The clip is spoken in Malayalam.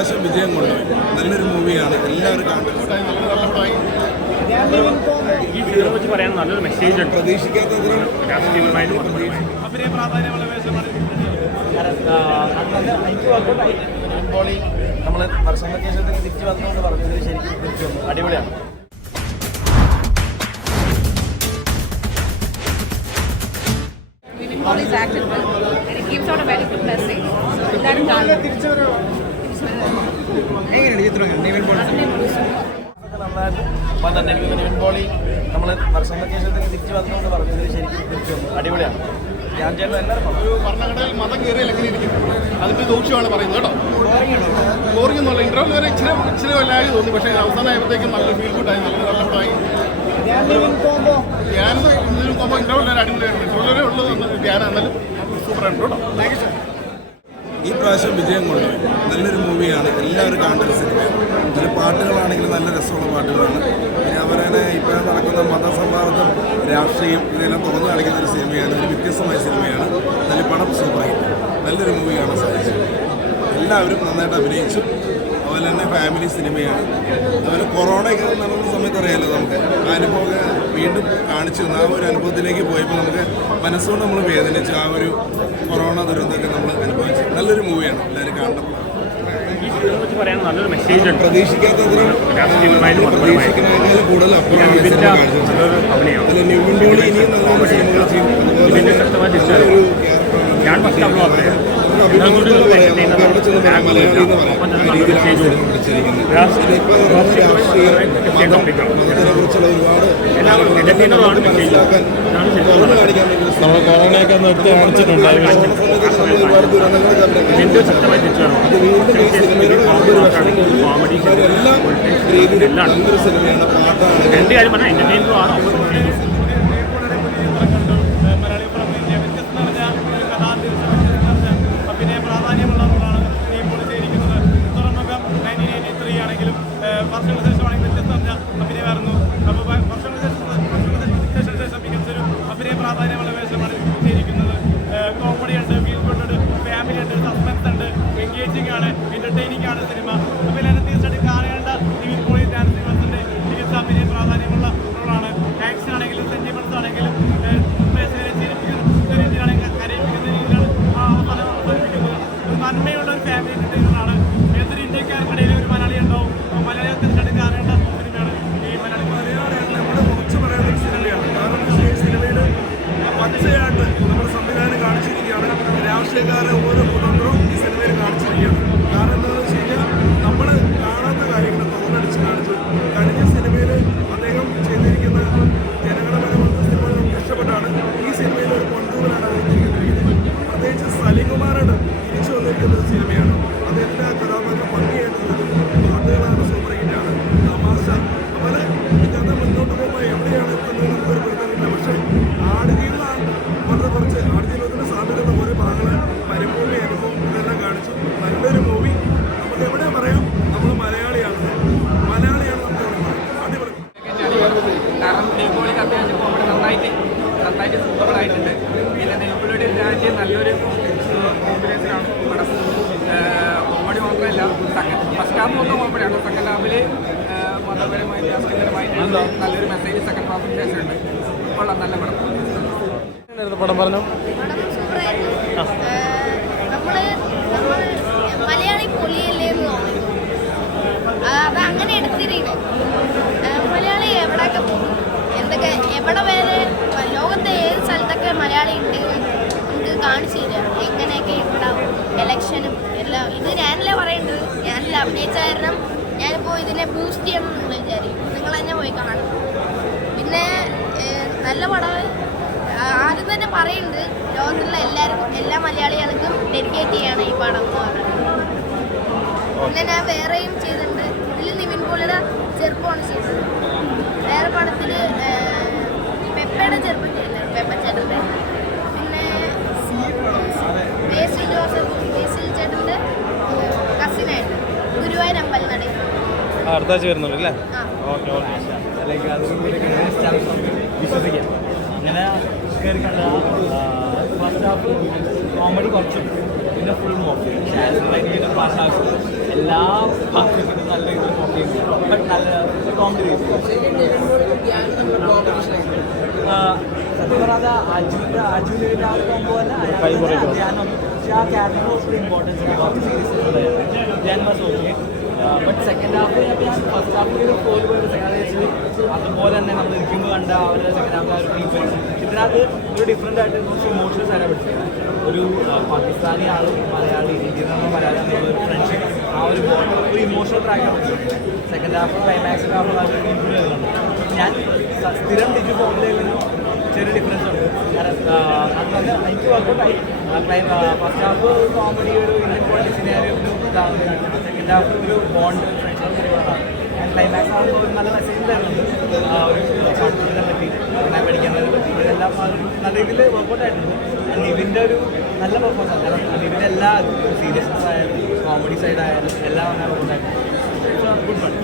പ്രാവശ്യം വിജയം കൊണ്ടുപോയി. നല്ലൊരു മൂവിയാണ്. എല്ലാവരും കാണുന്നത് ബോളി നമ്മൾ വർഷങ്ങൾക്ക് ശേഷം തിരിച്ചു വന്നുകൊണ്ട് പറഞ്ഞത് ശരിക്കും തിരിച്ചു വന്നു അടിപൊളിയാണ് എല്ലാവരും. നന്നായിട്ട് വന്നിട്ടുണ്ട് എനിക്ക് നിവിൻ പോളി നമ്മൾ വർഷങ്ങൾക്ക് ശേഷം തിരിച്ചു വന്നുകൊണ്ട് പറഞ്ഞത് ശരിക്കും തിരിച്ചു വന്നു. അടിപൊളിയാണ്. ഞാൻ ചേട്ടൻ എല്ലാവരും ഒരു ഭരണഘടനയിൽ മതം കയറിയാൽ എങ്ങനെ ഇരിക്കും? അതിന്റെ ദൂഷ്യമാണ് പറയുന്നത് കേട്ടോ. ബോറിംഗ് എന്നുള്ള ഇന്റർവ്യൂ വരെ ഇച്ചിരി ഇച്ചിരി വല്ലാതെ തോന്നി. പക്ഷേ അവസാനമായപ്പോഴത്തേക്കും നല്ല ഫീൽ ഗുഡായി നല്ല നല്ലതായി ധ്യാനം ഇന്റർവ്യൂ അടിപൊളിയാണ് അടിപൊളിയായിരുന്നു ഇന്റർവ്യൂ വരെ ഉള്ളത് ധ്യാനം എന്നാലും സൂപ്പറായിട്ട് കേട്ടോ. താങ്ക് യു ഈ പ്രാവശ്യം വിജയം കൊണ്ടുപോയി. നല്ലൊരു മൂവിയാണ്. എല്ലാവരും കാണേണ്ട സിനിമയാണ്. നല്ല പാട്ടുകളാണെങ്കിലും നല്ല രസമുള്ള പാട്ടുകളാണ്. പിന്നെ അവരെ ഇപ്പോൾ നടക്കുന്ന മതസൗഹാർദ്ദം രാഷ്ട്രീയം ഇതെല്ലാം തുറന്നു കാണിക്കുന്ന ഒരു സിനിമയാണ്. ഒരു വ്യത്യസ്തമായ സിനിമയാണ്. നല്ല പണം സൂപ്പർ നല്ലൊരു മൂവിയാണ് കാണാൻ സാധിച്ചു. എല്ലാവരും നന്നായിട്ട് അഭിനയിച്ചു. അതുപോലെ തന്നെ ഫാമിലി സിനിമയാണ്. അതുപോലെ കൊറോണയൊക്കെ നടന്ന സമയത്ത് അറിയാമല്ലോ നമുക്ക്. അനുഭവം വീണ്ടും കാണിച്ചു തന്നു. ആ ഒരു അനുഭവത്തിലേക്ക് പോയപ്പോൾ നമുക്ക് മനസ്സുകൊണ്ട് നമ്മൾ വേദനിച്ചു. ആ ഒരു കൊറോണ ദുരന്തമൊക്കെ നമ്മൾ അനുഭവിച്ചു. നല്ലൊരു മൂവിയാണ് എല്ലാവരും കാണണം പ്രതീക്ഷിക്കാത്തതിനും കൂടുതൽ അപ്പുറം അതിൽ ഇനിയും നല്ല സിനിമകൾ ചെയ്യും ഞാൻ നമ്മൾ കൊറോണയൊക്കെ നിർത്തി തോന്നും. കോമഡി എല്ലാ രീതിയിലും നല്ലൊരു സിനിമയാണ് പാട്ടാണ് രണ്ട് കാര്യം പറഞ്ഞാൽ എന്റർടൈൻമെന്റ് ആണ് വർഷങ്ങൾക്ക് ശേഷമാണെങ്കിൽ വ്യത്യസ്ത അഭിനയമായിരുന്നു അപ്പോൾ വർഷങ്ങൾക്ക് ശേഷം വർഷങ്ങൾക്ക് ശേഷം മികച്ചൊരു അഭിനയ പ്രാധാന്യമുള്ള വേഷമാണ് ചെയ്തിരിക്കുന്നത് കോമഡി ഉണ്ട് ഫീൽ ഉണ്ട് ഫാമിലി ഉണ്ട് സസ്പെൻസ് ഉണ്ട് എൻഗേജിങ് ആണ് എന്റർടൈനിങ് ആണ് സിനിമ. അപ്പോൾ എല്ലാവരും തീർച്ചയായിട്ടും കാണേണ്ട കഴിഞ്ഞ സിനിമയിൽ അദ്ദേഹം ചെയ്തിരിക്കുന്ന ജനഗണമന പോലത്തെ സിനിമ നമുക്ക് ഇഷ്ടപ്പെട്ടാണ് ഈ സിനിമയിൽ ഒരു കൊണ്ടുപോകാനാണ് അദ്ദേഹം പ്രത്യേകിച്ച് സലികുമാറാണ് തിരിച്ചു വന്നിരിക്കുന്ന സിനിമയാണ്. അദ്ദേഹത്തിന്റെ ആ കഥാപാത്രം ഭംഗിയായിട്ട് പാട്ടുകളാണ് സൂപ്പർ ഹിറ്റാണ് തമാശ. ഈ കഥ മുന്നോട്ട് പോകുമ്പോൾ എവിടെയാണ് എത്തുന്നത് നമുക്കൊരു പിടുത്തമില്ല പക്ഷേ ആടുജീവിതമാണ് വളരെ കുറച്ച് ആടുജീവിതത്തിന്റെ സാധ്യതയുള്ള ഓരോ ഭാഗങ്ങൾ പരിപൂർണ അനുഭവം ഇതെല്ലാം കാണിച്ചു നല്ലൊരു മൂവി നമുക്ക് എവിടെ പറയാം നമ്മൾ മലയാളിയാണ് മലയാളിയാണ് നമുക്ക് എവിടെ പറയാം അടിപൊളി കാരണം നെൽപോളി അത്യാവശ്യം കോമഡി നന്നായിട്ട് നന്നായിട്ട് സൂപ്പറായിട്ടുണ്ട്. പിന്നെ നെൽപോളിയുടെ ബ്രാൻഡ് നല്ലൊരു കോമ്പിനേഷനാണ് പടം കോമഡി മാത്രമല്ല സെക്കൻഡ് ഫസ്റ്റ് ഹാഫ് മൊത്തം കോമഡിയാണ് സെക്കൻഡ് ഹാഫിൽ മതപരമായി രാഷ്ട്രീയപരമായിട്ട് നല്ലൊരു മെസ്സേജ് സെക്കൻഡ് ഹാഫിന് ശേഷമുണ്ട് കൊള്ളാം നല്ല പടം. പടം പറഞ്ഞു പടം സൂപ്പറായിരുന്നു നമ്മൾ നമ്മൾ മലയാളി പൊളിയല്ലേ എന്ന് തോന്നി ആ, അത് അങ്ങനെ എടുത്തിരിക്കുന്നത് മലയാളി എവിടെയൊക്കെ പോകും എന്തൊക്കെ എവിടെ വരെ ലോകത്തെ ഏത് സ്ഥലത്തൊക്കെ മലയാളി ഉണ്ട് നമുക്ക് കാണിച്ചു തരാം എങ്ങനെയൊക്കെ ഇവിടെ ഇലക്ഷനും എല്ലാം ഇത് ഞാനല്ലേ പറയുന്നത്? ഞാനല്ല അഭിനയിച്ച കാരണം ഞാനിപ്പോൾ ഇതിനെ ബൂസ്റ്റ് ചെയ്യണം എന്ന് വിചാരിക്കും നിങ്ങൾ തന്നെ പോയി കാണും പിന്നെ നല്ല പടം. ആദ്യം തന്നെ പറയുന്നുണ്ട് ലോകത്തുള്ള എല്ലാവർക്കും എല്ലാ മലയാളികൾക്കും ഡെഡിക്കേറ്റ് ചെയ്യാണ് ഈ പടം എന്ന് പറഞ്ഞത് പിന്നെ ഞാൻ വേറെയും ചെയ്തിട്ടുണ്ട്. ഇതിൽ നിവിൻ പോളിയുടെ ചെറുപ്പമാണ് ചെയ്തത്. വേറെ പടത്തിൽ അടുത്ത ആഴ്ച വരുന്നുണ്ട് അല്ലേ? Okay okay. വിശ്വസിക്കാം. അങ്ങനെ കയറി കണ്ട ഫസ്റ്റ് ഹാഫ് കോമഡി കുറച്ചും. പിന്നെ ഫുൾ മോക്ക് ഹാഫ് എല്ലാ ഭാഗത്തും നല്ല രീതിയിൽ നോക്കി ബട്ട് നല്ല കോമഡി സത്യം പറഞ്ഞാൽ അജുവിന്റെ അജുവിന്റെ ആ ഒരു കോമ്പോ അല്ല അയാൾ ധ്യാനം. പക്ഷേ ആ character importance series okay but second half first ഹാഫിൽ ഒരു ഫോർ പോയത് സെക്കൻഡ് ഹാഫ് അതുപോലെ തന്നെ നമ്മൾ ഇരിക്കുമ്പോൾ കണ്ട അവരുടെ സെക്കൻഡ് ഹാഫ് ആ ഒരു ഫീൽ ഇതിനകത്ത് ഒരു ഡിഫറെന്റ് ആയിട്ട് കുറച്ച് ഇമോഷൻസ് ആണ് പഠിച്ചത് ഒരു പാകിസ്ഥാനി ആളും മലയാളി ഇന്ത്യൻ മലയാളി ഒരു ഫ്രണ്ട്ഷിപ്പ് ആ ഒരു ബോണ്ട് ഒരു ഇമോഷണൽ ട്രാക്കാണ് സെക്കൻഡ് ഹാഫ് ക്ലൈമാക്സ് ഹാഫ് ആ ഒരു ഇമ്പ്രൂവ് ചെയ്തതാണ് ഞാൻ സ്ഥിരം ഡിജു നിന്നും ചെറിയ ഡിഫറൻസ് ഉണ്ട്. അതുകൊണ്ട് എനിക്ക് വർക്കൗട്ടായി ഫസ്റ്റ് ഹാഫ് കോമഡി ഒരു ഇന്ത്യൻ പോളിറ്റിക്സിനെ ഒരു സെക്കൻഡ് ഹാഫ് ഒരു ബോണ്ട് ഫ്രണ്ട്ഷിപ്പ് ക്ലൈമാക്സ് ആകുമ്പോൾ നല്ല മെസ്സേജ് തരുന്നുണ്ട് ഒരു പറ്റി പറ്റി. ഇതെല്ലാം നല്ല രീതിയിൽ വർക്കൗട്ട് ആയിട്ടുണ്ട്. നിവിന്റെ ഒരു നല്ല പെർഫോമൻസ് ആണ്. നിവിന്റെ എല്ലാ ആയാലും കോമഡി സൈഡ് ആയാലും എല്ലാം അങ്ങനെ വർക്കൗട്ട് ഗുഡ് ഫണ്ട്